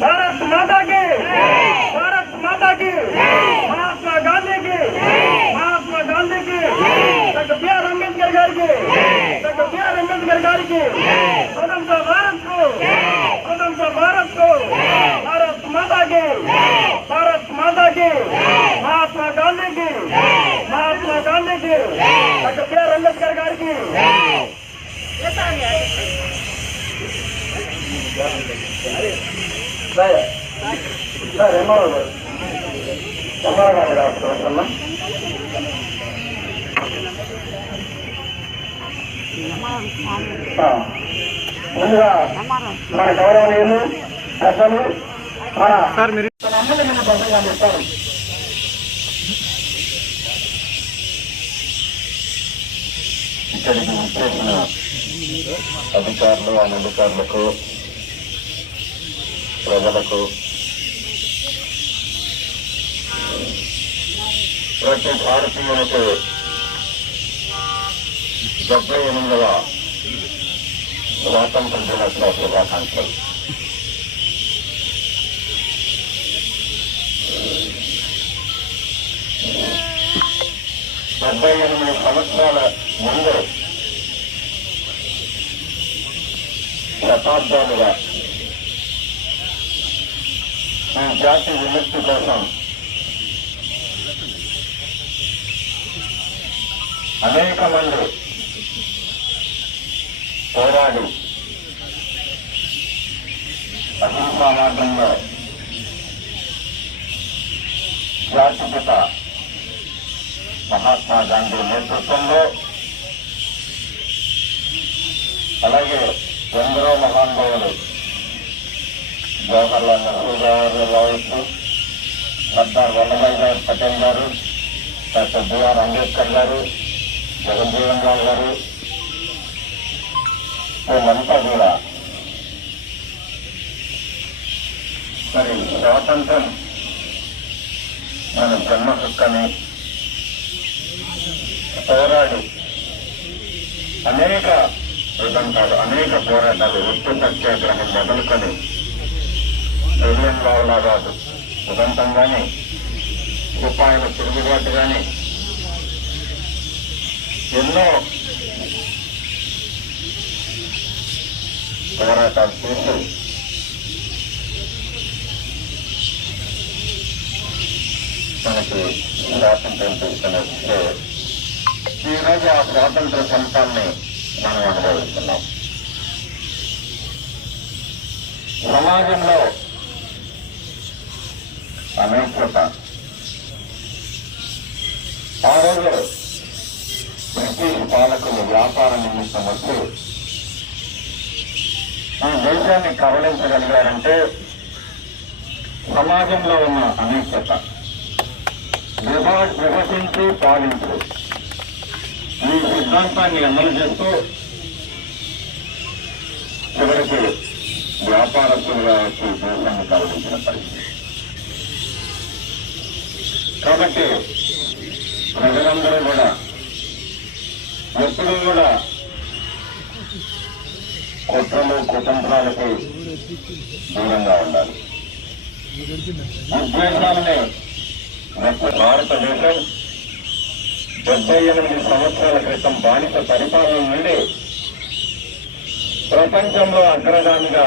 భారత్ మాతాకి భారత్ మాతాకి మహాత్మా గాంధీకి మహాత్మా గాంధీకి డాక్టర్ బిఆర్ అంబేద్కర్ గారికి డాక్టర్ బిఆర్ అంబేద్కర్ గారికి స్వతంత్ర భారత్కు స్వతంత్ర భారత్కు భారత్ మాతాకి భారత్ మాతాకి మహాత్మా గాంధీకి మహాత్మా గాంధీకి డాక్టర్ బిఆర్ అంబేద్కర్ గారికి సరే. సార్ ఎంఆర్ఓ గారు ఎంఆర్ఓ గారు రాస్తున్నా ముందుగా మన గౌరవనీయులు పెద్దలు మన సార్ మీరు మన అమ్మని మన ప్రసంగా చెప్తారు ఇక్కడికి అధికారులు అనధికారులకు ప్రజలకు ప్రతి భారతీయులకు డెబ్బై ఎనిమిదవ స్వాతంత్ర దినోత్సవ శుభాకాంక్షలు డెబ్బై ఎనిమిది సంవత్సరాల ముందు శతాబ్దాలుగా ఈ జాతి విముక్తి కోసం అనేక మంది పోరాడి. అహింసా మార్గంలో జాతిపిత మహాత్మా గాంధీ నేతృత్వంలో అలాగే ఎందరో మహానుభావులు జవహర్లాల్ నెహ్రూ గారు కావచ్చు సర్దార్ వల్లభాయ్ గారు పటేల్ గారు డాక్టర్ బిఆర్ అంబేద్కర్ గారు జగజ్జీవన్ రావు గారు మేమంతా కూడా మరి స్వాతంత్రం మన జన్మ హక్కని పోరాడు అనేక ఉదంతాలు అనేక పోరాటాలు ఉప్పు సత్యాగ్రహం మొదలుకొని మిలియన్ రావులాగాదు ఉదంతం కానీ రూపాయల తిరుగుబాటు కానీ ఎన్నో పోరాటాలు చేసి మనకి స్వాతంత్రం తీసుకుని వస్తే ఈరోజు ఆ స్వాతంత్ర ఫలితాన్ని మనం అనుభవిస్తున్నాం. సమాజంలో అనైక్యత ఆ రోజు బ్రిటిష్ పాలకులు వ్యాపార నిమిత్తం వచ్చి ఈ దేశాన్ని కబలించగలిగారంటే సమాజంలో ఉన్న అనేకత విభా- విభజించు పాలించు. ఈ సిద్ధాంతాన్ని అమలు చేస్తూ చివరికి వ్యాపారస్తులుగా వచ్చి దేశాన్ని కల్పించిన పరిస్థితి. కాబట్టి ప్రజలందరూ కూడా ఎప్పుడూ కూడా కుట్రలు కుతంత్రాలకు దూరంగా ఉండాలి. ఉద్వేగాలని భారతదేశం డెబ్బై ఎనిమిది సంవత్సరాల క్రితం బానిస పరిపాలన నుండి ప్రపంచంలో అగ్రగామిగా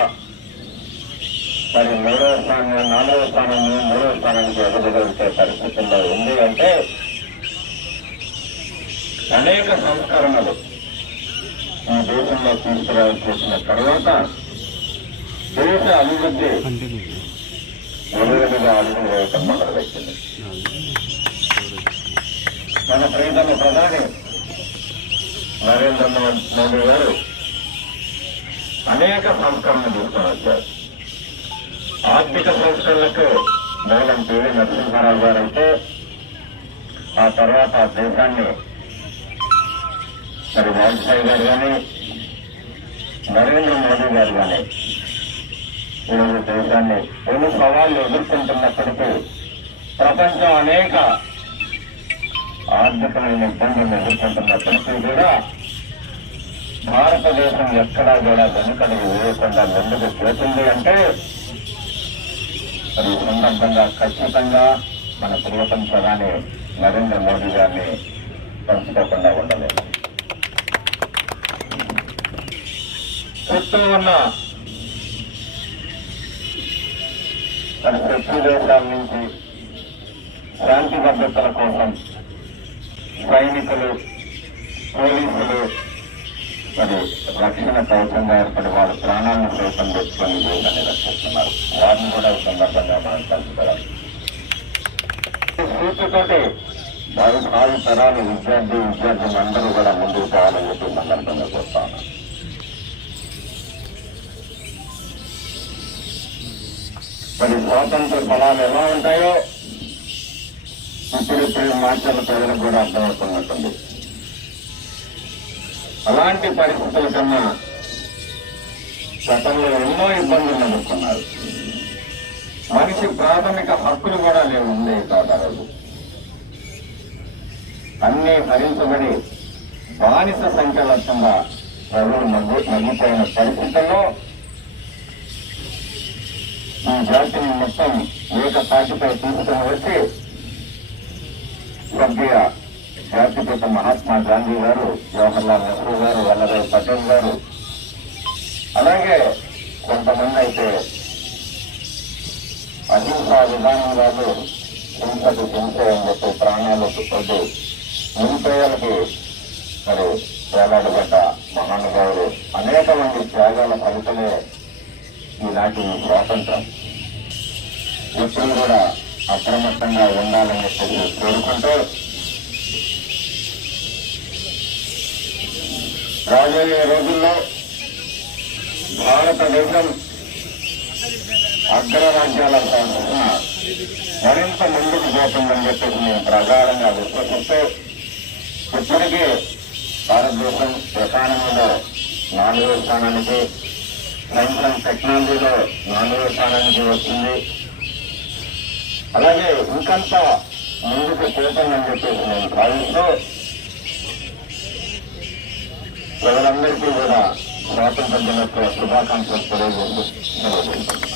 మరి మూడవ స్థానం నాలుగవ స్థానం మూడవ స్థానానికి ఎదగగలిగే పరిస్థితుల్లో ఉంది అంటే అనేక సంస్కరణలు ఈ దేశంలో తీసుకురావాల్సిన తర్వాత దేశ అభివృద్ధి ఎదురుగా అడుగు వేయటం మొదలుపెట్టింది. మన ప్రియతమ ప్రధాని నరేంద్ర మో- మోదీ గారు అనేక సంస్కరణలు తీసుకొని వచ్చారు ఆర్థిక సంస్థలకు మూలం పివి నరసింహారావు గారు అయితే ఆ తర్వాత ఆ దేశాన్ని మరి వాజ్పేయి గారు కానీ నరేంద్ర మోదీ గారు కానీ ఈరోజు దేశాన్ని ఎన్ని సవాళ్ళు ఎదుర్కొంటున్నప్పటికీ ప్రపంచం అనేక ఆర్థికమైన ఇబ్బందులను ఎదుర్కొంటున్నప్పటికీ కూడా భారతదేశం ఎక్కడా కూడా వెనుకడుగు వేయకుండా ముందుకు పోతుంది అంటే మరి ఈ సందర్భంగా ఖచ్చితంగా మన ప్రియతమ ప్రధాని నరేంద్ర మోడీ గారిని పంచుకోకుండా ఉండలేదు. చుట్టూ ఉన్న మన శత్రు దేశాల నుంచి శాంతి భద్రతల కోసం సైనికులు పోలీసులు మరి రక్షణ కవచంగా ఏర్పడి వారి ప్రాణాలను సైతం తెచ్చుకొని దేశాన్ని రక్షిస్తున్నారు. వారిని కూడా ఈ సందర్భంగా మనం కలుసుకోవాలి సూచితోటి భావి తరాలు విద్యార్థి విద్యార్థులు అందరూ కూడా ముందుకు పోవాలని చెప్పి సందర్భంగా చెప్తాను మరి స్వాతంత్ర ఫలాలు ఎలా ఉంటాయో ఇప్పుడిప్పుడు మార్చాల ప్రజలకు కూడా అర్థమవుతున్నట్టుంది. అలాంటి పరిస్థితుల కన్నా గతంలో ఎన్నో ఇబ్బందులు ఎదుర్కొన్నారు. మనిషి ప్రాథమిక హక్కులు కూడా లేవు ఉండేవి కాదు భరించబడి రోజు. అన్నీ హరించబడి బానిస ప్రజలు మగ్గు మగ్గిపోయిన పరిస్థితుల్లో ఈ జాతిని మొత్తం ఏకతాటిపై తీసుకుని వచ్చి సభ్య రాష్ట్రపతి మహాత్మా గాంధీ గారు జవహర్లాల్ నెహ్రూ గారు వల్లభాయ్ పటేల్ గారు. అలాగే కొంతమంది అయితే అహింసా విధానం కాదు హింసకు హింసే అని చెప్పి ప్రాణాలు వద్దు నిరుపేదలకి మరి వేలాడబడ్డ మహానుభావులు అనేక మంది త్యాగాల ఫలితమే ఈనాటి స్వాతంత్రం. ఎప్పుడు కూడా అప్రమత్తంగా ఉండాలని చెప్పి కోరుకుంటూ రాబోయే రోజుల్లో భారతదేశం అగ్రరాజ్యాల మరింత ముందుకు పోతుందని చెప్పేసి మేము ప్రగాఢంగా విశ్వసిస్తూ ఇప్పటికే భారతదేశం ఎకానమీలో నాలుగో స్థానానికి సైన్స్ అండ్ టెక్నాలజీలో నాలుగో స్థానానికి వచ్చింది అలాగే ఇంకంత ముందుకు పోతుందని చెప్పేసి నేను భావిస్తూ ప్రజలందరికీ కూడా స్వాతంత్ర దినోత్సవ శుభాకాంక్షలు తెలియజేస్తూ